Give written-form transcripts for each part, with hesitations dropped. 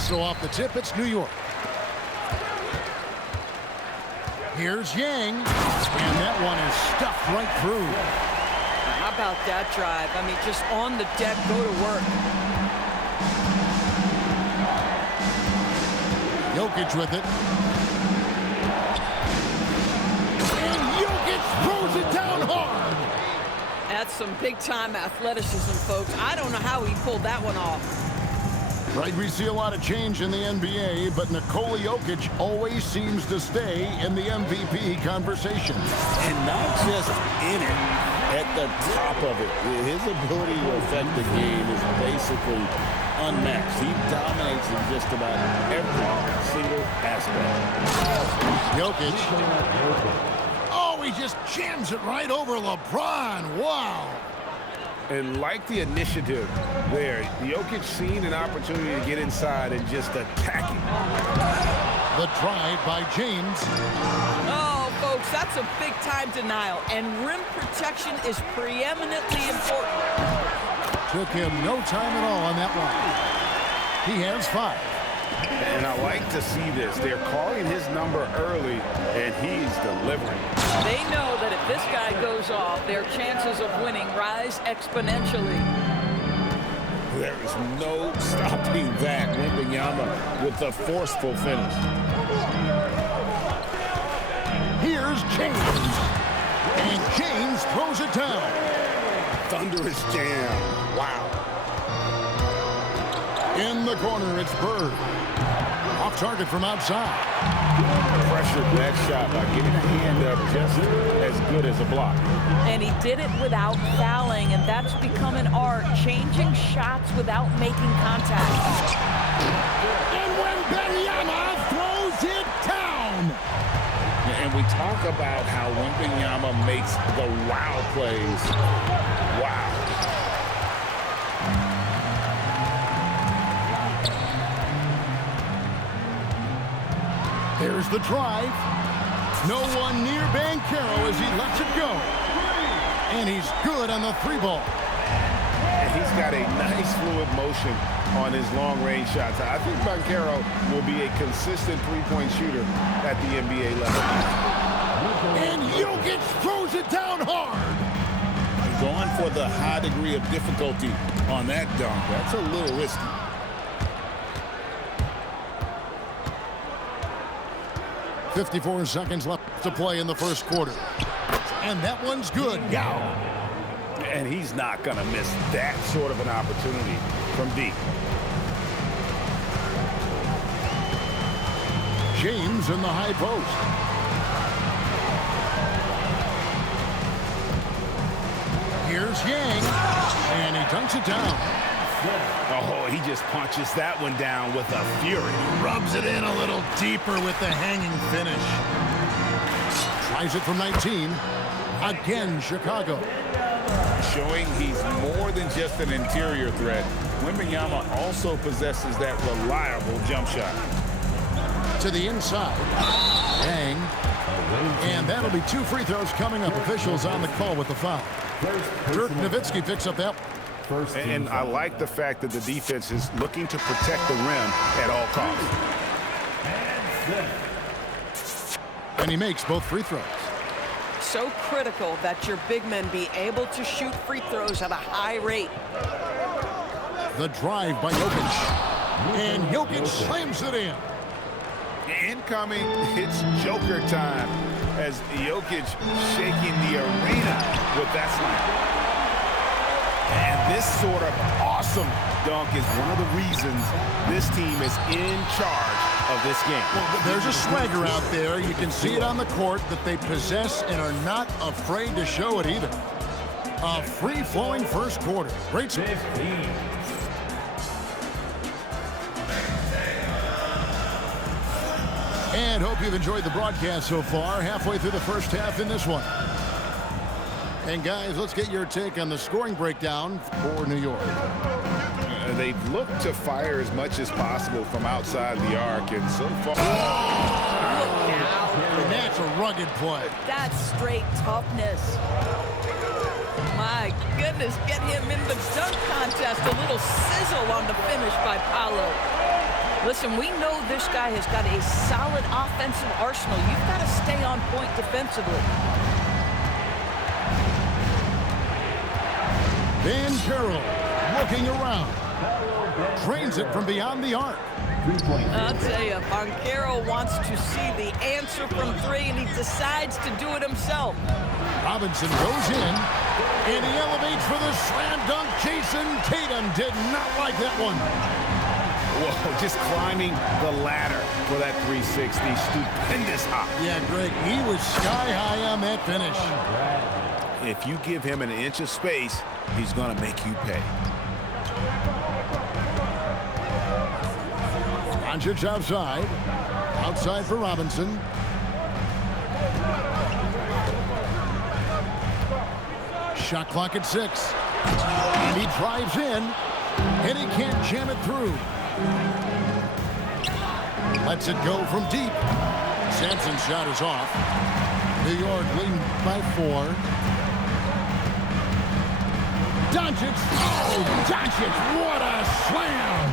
So off the tip, it's New York. Here's Yang, and that one is stuffed right through. How about that drive? I mean, just on the deck, go to work. Jokic with it. And Jokic throws it down hard. That's some big-time athleticism, folks. I don't know how he pulled that one off. Right, we see a lot of change in the NBA, but Nikola Jokic always seems to stay in the MVP conversation. And not just in it, at the top of it. His ability to affect the game is basically unmatched. He dominates in just about every single aspect. Jokic. Oh, he just jams it right over LeBron. Wow. And like the initiative there, Jokic seen an opportunity to get inside and just attack him. The drive by James. Oh, folks, that's a big-time denial, and rim protection is preeminently important. Took him no time at all on that one. He has 5. And I like to see this. They're calling his number early, and he's delivering. They know that if this guy goes off, their chances of winning rise exponentially. There is no stopping that. Wembanyama with a forceful finish. Here's James. And James throws it down. Thunderous jam. Wow. In the corner, it's Bird. Off target from outside. Pressured that shot by getting a hand up just as good as a block. And he did it without fouling, and that's become an art, changing shots without making contact. And when Wembanyama throws it down. And we talk about how Wembanyama makes the wow plays. Wow. There's the drive. No one near Banchero as he lets it go. And he's good on the 3-ball. And he's got a nice fluid motion on his long-range shots. I think Banchero will be a consistent three-point shooter at the NBA level. And Jokic throws it down hard. Going for the high degree of difficulty on that dunk. That's a little risky. .54 seconds left to play in the first quarter. And that one's good. Yow. And he's not going to miss that sort of an opportunity from deep. James in the high post. Here's Yang. And he dunks it down. Oh, he just punches that one down with a fury. Rubs it in a little deeper with the hanging finish. Tries it from 19. Again, Chicago. Showing he's more than just an interior threat. Wembanyama also possesses that reliable jump shot. To the inside. Yang. And that'll be 2 free throws coming up. Officials on the call with the foul. Dirk Nowitzki picks up that. And I like the fact that the defense is looking to protect the rim at all costs. And he makes both free throws. So critical that your big men be able to shoot free throws at a high rate. The drive by Jokic. And Jokic slams it in. Incoming, it's Joker time as Jokic shaking the arena with that slam. And this sort of awesome dunk is one of the reasons this team is in charge of this game. Well, there's a swagger out there. You can see it on the court that they possess and are not afraid to show it either. A free-flowing first quarter. Great. And hope you've enjoyed the broadcast so far. Halfway through the first half in this one. And guys, let's get your take on the scoring breakdown for New York. They've looked to fire as much as possible from outside the arc, and so far... Look out. And that's a rugged play. That's straight toughness. My goodness, get him in the dunk contest. A little sizzle on the finish by Paolo. Listen, we know this guy has got a solid offensive arsenal. You've got to stay on point defensively. Van Carroll looking around. Drains it from beyond the arc. I'll tell you, Boncaro wants to see the answer from three, and he decides to do it himself. Robinson goes in, and he elevates for the slam dunk. Jason Tatum did not like that one. Whoa, just climbing the ladder for that 360. Stupendous hop. Yeah, Greg, he was sky high on that finish. If you give him an inch of space, he's going to make you pay. Doncic outside. Outside for Robinson. Shot clock at 6. And he drives in, and he can't jam it through. Lets it go from deep. Sampson's shot is off. New York leading by 4. Doncic. Oh, Doncic, what a slam!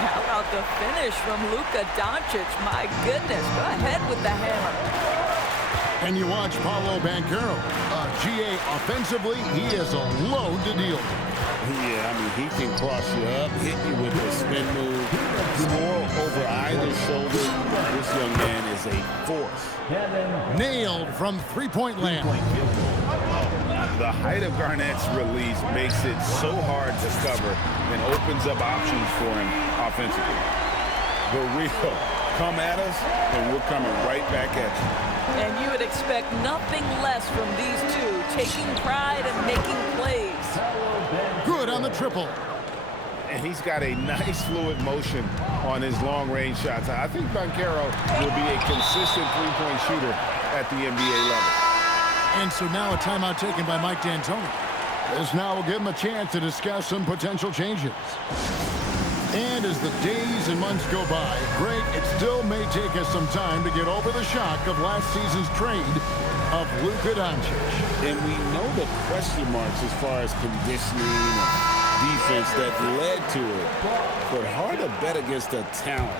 How about the finish from Luka Doncic? My goodness, go ahead with the hammer. And you watch Paolo Banchero. GA offensively, he is a load to deal with. Yeah, I mean, he can cross you up, hit you with a spin move, score over either shoulder. This young man is a force. Nailed from three-point land. The height of Garnett's release makes it so hard to cover and opens up options for him offensively. The real come at us, and we're coming right back at you. And you would expect nothing less from these two, taking pride and making plays. Good on the triple. And he's got a nice fluid motion on his long-range shots. I think Banchero will be a consistent three-point shooter at the NBA level. And so now a timeout taken by Mike D'Antoni. This now will give him a chance to discuss some potential changes. And as the days and months go by, Greg, it still may take us some time to get over the shock of last season's trade of Luka Doncic. And we know the question marks as far as conditioning and defense that led to it. But hard to bet against a talent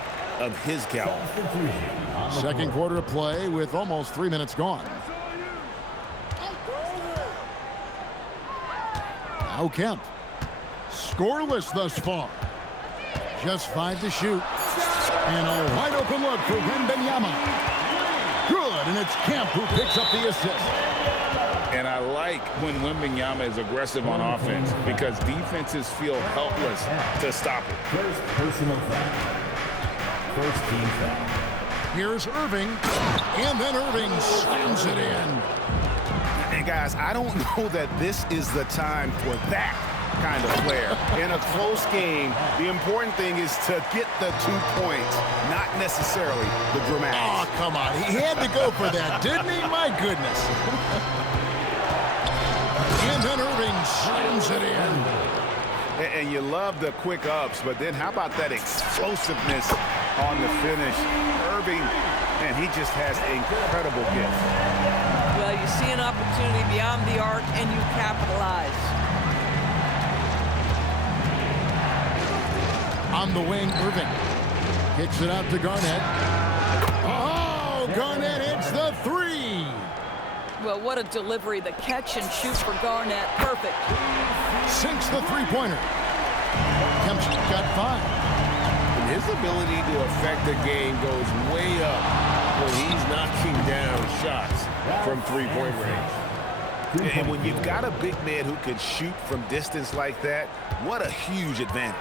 of his caliber. Second quarter of play with almost 3 minutes gone. Now Kemp. Scoreless thus far. Just 5 to shoot. And a wide open look for Wembanyama. Good, and it's Kemp who picks up the assist. And I like when Wembanyama is aggressive on offense because defenses feel helpless to stop it. First personal foul. First team foul. Here's Irving, and then Irving slams it in. And guys, I don't know that this is the time for that kind of player. In a close game, the important thing is to get the 2 points, not necessarily the dramatics. Oh, come on. He had to go for that, didn't he? My goodness. And then Irving slams it in. And you love the quick ups, but then how about that explosiveness on the finish? Irving, and he just has an incredible gift. Well, you see an opportunity beyond the arc, and you capitalize. On the wing, Irving kicks it out to Garnett. Oh, Garnett hits the 3. Well, what a delivery. The catch and shoot for Garnett. Perfect. Sinks the three-pointer. Kemp's got 5. And his ability to affect the game goes way up when he's knocking down shots from three-point range. And when you've got a big man who can shoot from distance like that, what a huge advantage.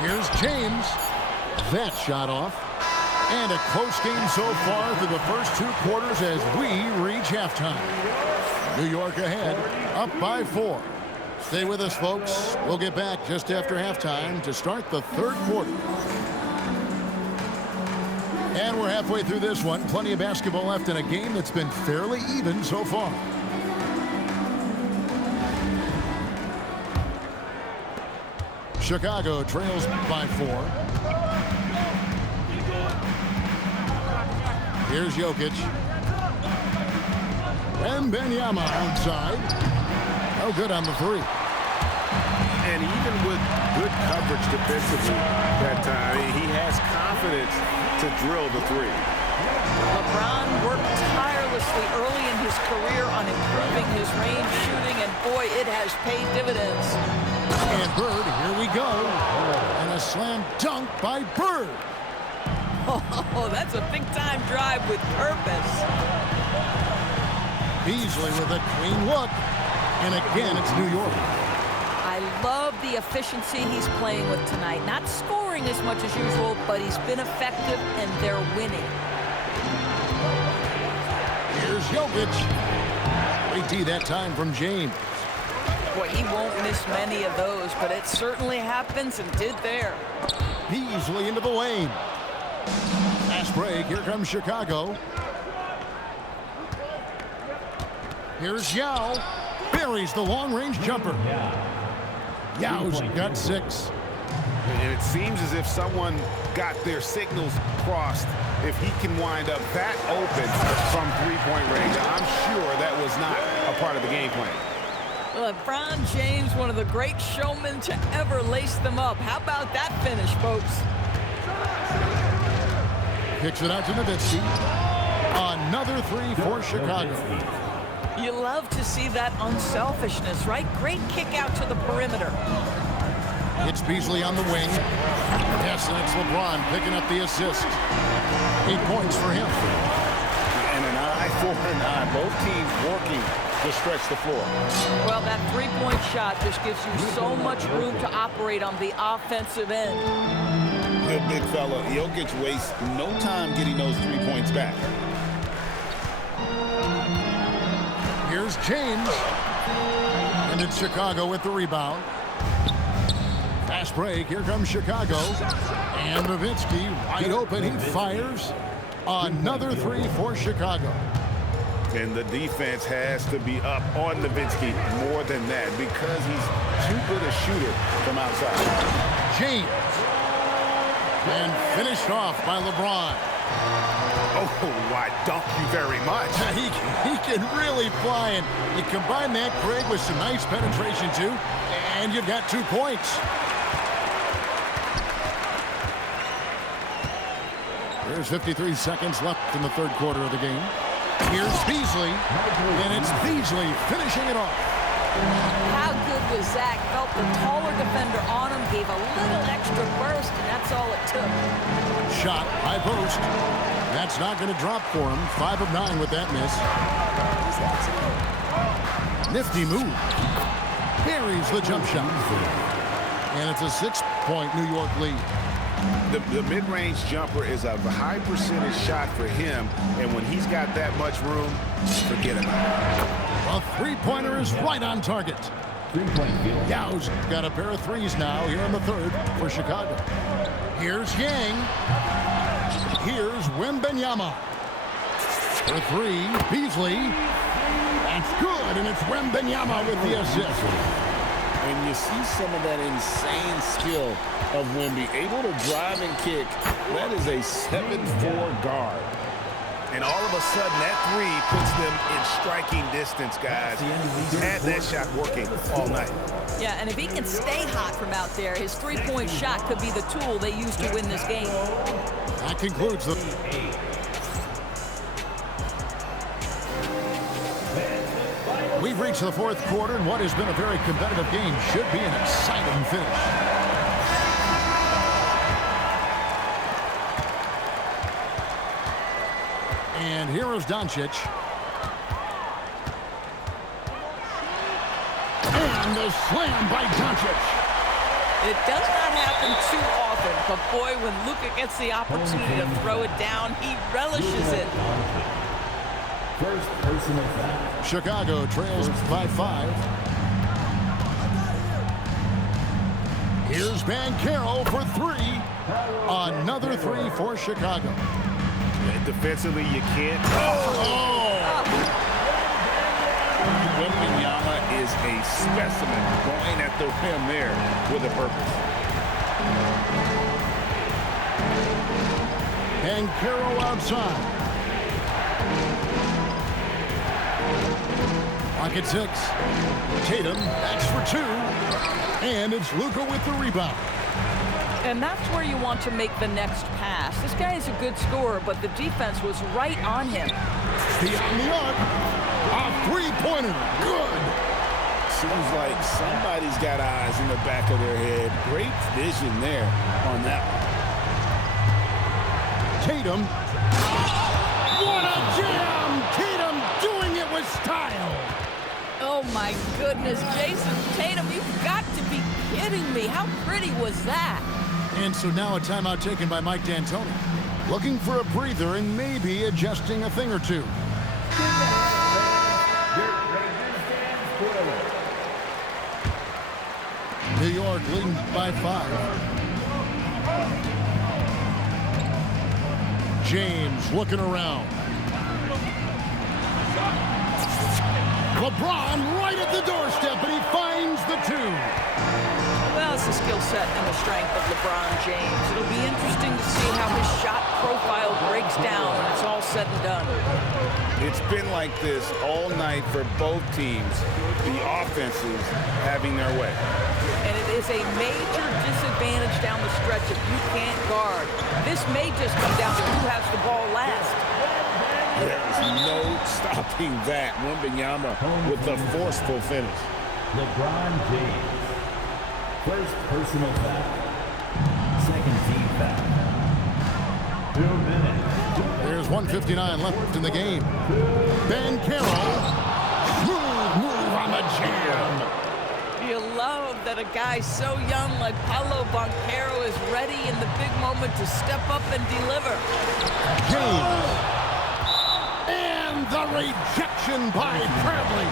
Here's James. That shot off. And a close game so far through the first 2 quarters as we reach halftime. New York ahead, up by 4. Stay with us, folks. We'll get back just after halftime to start the 3rd quarter. And we're halfway through this one. Plenty of basketball left in a game that's been fairly even so far. Chicago trails by 4. Here's Jokic. Wembanyama outside. Oh, good on the 3. And even with good coverage defensively that time, he has confidence to drill the three. LeBron worked tirelessly early in his career on improving his range shooting, and boy, it has paid dividends. And Bird, here we go. And a slam dunk by Bird. Oh, that's a big-time drive with purpose. Beasley with a clean look. And again, it's New York. I love the efficiency he's playing with tonight. Not scoring as much as usual, but he's been effective, and they're winning. Here's Jokic. Great D that time from James. Boy, he won't miss many of those, but it certainly happens and did there. Beasley into the lane. Fast break. Here comes Chicago. Here's Yao. Buries the long-range jumper. Yao's got 6. And it seems as if someone got their signals crossed. If he can wind up that open from three-point range, I'm sure that was not a part of the game plan. LeBron James, one of the great showmen to ever lace them up. How about that finish, folks? Kicks it out to Nowitzki. Another 3 for Chicago. You love to see that unselfishness, right? Great kick out to the perimeter. It's Beasley on the wing. Yes, that's LeBron picking up the assist. 8 points for him. And an eye for an eye. Both teams working to stretch the floor. Well, that three-point shot just gives you so much room to operate on the offensive end. Good big fella. Jokic wastes no time getting those 3 points back. Here's James. And it's Chicago with the rebound. Fast break. Here comes Chicago. And Nowitzki wide open. He fires. Another 3 for Chicago. And the defense has to be up on Nowitzki more than that because he's too good a shooter from outside. James. And finished off by LeBron. Oh, why, thank you very much. He can really fly, and you combine that, Craig, with some nice penetration, too, and you've got 2 points. There's 53 seconds left in the third quarter of the game. Here's Beasley, and it's Beasley finishing it off. How good was that? Felt the taller defender on him, gave a little extra burst, and that's all it took. Shot, high post. That's not going to drop for him. 5 of 9 with that miss. Nifty move. Buries the jump shot. And it's a 6-point New York lead. The mid-range jumper is a high percentage shot for him, and when he's got that much room, forget about it. A three-pointer is right on target. Yao's got a pair of threes now here in the third for Chicago. Here's Yang. Here's Wembanyama. For 3, Beasley. That's good, and it's Wembanyama with the assist. And you see some of that insane skill of Wemby, able to drive and kick. That is a 7'4" guard. And all of a sudden, that 3 puts them in striking distance, guys. He's had that shot working all night. Yeah, and if he can stay hot from out there, his three-point shot could be the tool they use to win this game. That concludes the... We've reached the fourth quarter, and what has been a very competitive game should be an exciting finish. And here is Doncic. And the slam by Doncic. It does not happen too often, but boy, when Luka gets the opportunity to throw it down, he relishes it. First personal foul. Chicago trails by 5. Here's Banchero for 3. Another 3 for Chicago. Defensively, you can't. Wembanyama is a specimen going at the rim there with a purpose. Banchero outside. Clock at 6. Tatum backs for 2. And it's Luka with the rebound. And that's where you want to make the next pass. This guy is a good scorer, but the defense was right on him. Beyond the arc. A three-pointer. Good. Seems like somebody's got eyes in the back of their head. Great vision there on that one. Tatum. What a jam! Tatum doing it with style. Oh, my goodness. Jason Tatum, you've got to be kidding me. How pretty was that? And so now a timeout taken by Mike D'Antoni. Looking for a breather and maybe adjusting a thing or two. New York leading by 5. James looking around. LeBron right at the doorstep, and he finds the 2. Well, it's the skill set and the strength of LeBron James. It'll be interesting to see how his shot profile breaks down when it's all said and done. It's been like this all night for both teams, the offenses having their way. And it is a major disadvantage down the stretch if you can't guard. This may just come down to who has the ball last. There's no stopping that. Wembanyama with the forceful finish. LeBron James. First personal foul. Second team foul. 2 minutes. There's 1:59 left in the game. Ben Carroll. Smooth move on the jam. You love that a guy so young like Paolo Banchero is ready in the big moment to step up and deliver. James. And the rejection by Bradley.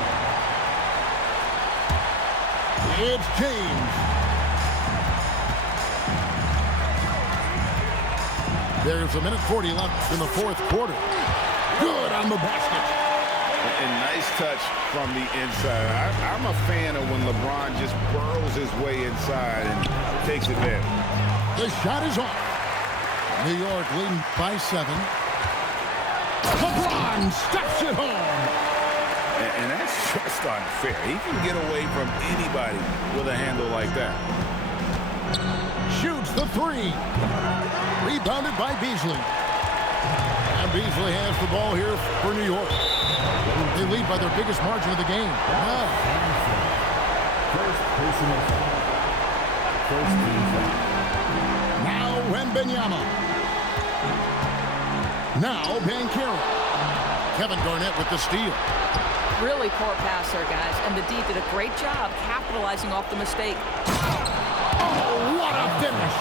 It's James. There's 1:40 left in the 4th quarter. Good on the basket. And nice touch from the inside. I'm a fan of when LeBron just burrows his way inside and takes advantage. The shot is off. New York leading by 7. LeBron stuffs it home. And that's just unfair. He can get away from anybody with a handle like that. Shoots the 3. Rebounded by Beasley. And Beasley has the ball here for New York. They lead by their biggest margin of the game. Wow. First personal foul. First team foul. Now Wembanyama. Now Banchero. Kevin Garnett with the steal. Really poor pass there, guys. And the D did a great job capitalizing off the mistake. Oh, what a finish.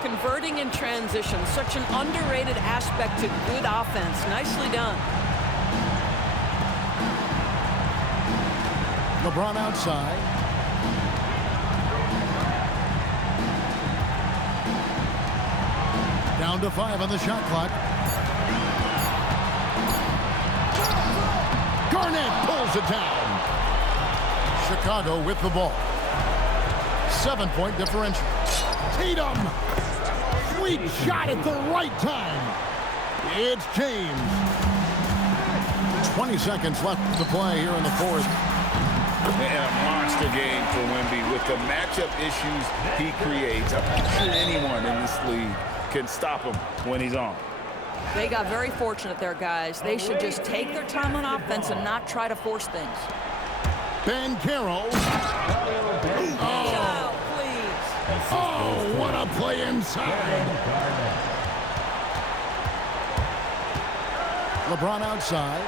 Converting in transition, such an underrated aspect to good offense. Nicely done. LeBron outside. Down to 5 on the shot clock. Garnett pulls it down. Chicago with the ball. 7-point differential. Tatum. Sweet shot at the right time. It's James. 20 seconds left to play here in the 4th. And a monster game for Wemby with the matchup issues he creates. I'm not sure anyone in this league can stop him when he's on. They got very fortunate there, guys. They should just take their time on offense and not try to force things. Banchero. Oh, please. Oh, what a play inside. LeBron outside.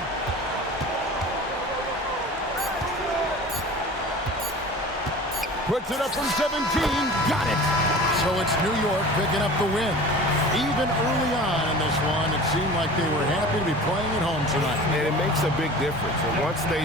Puts it up from 17. Got it. So it's New York picking up the win. Even early on in this one, it seemed like they were happy to be playing at home tonight. And it makes a big difference. And once they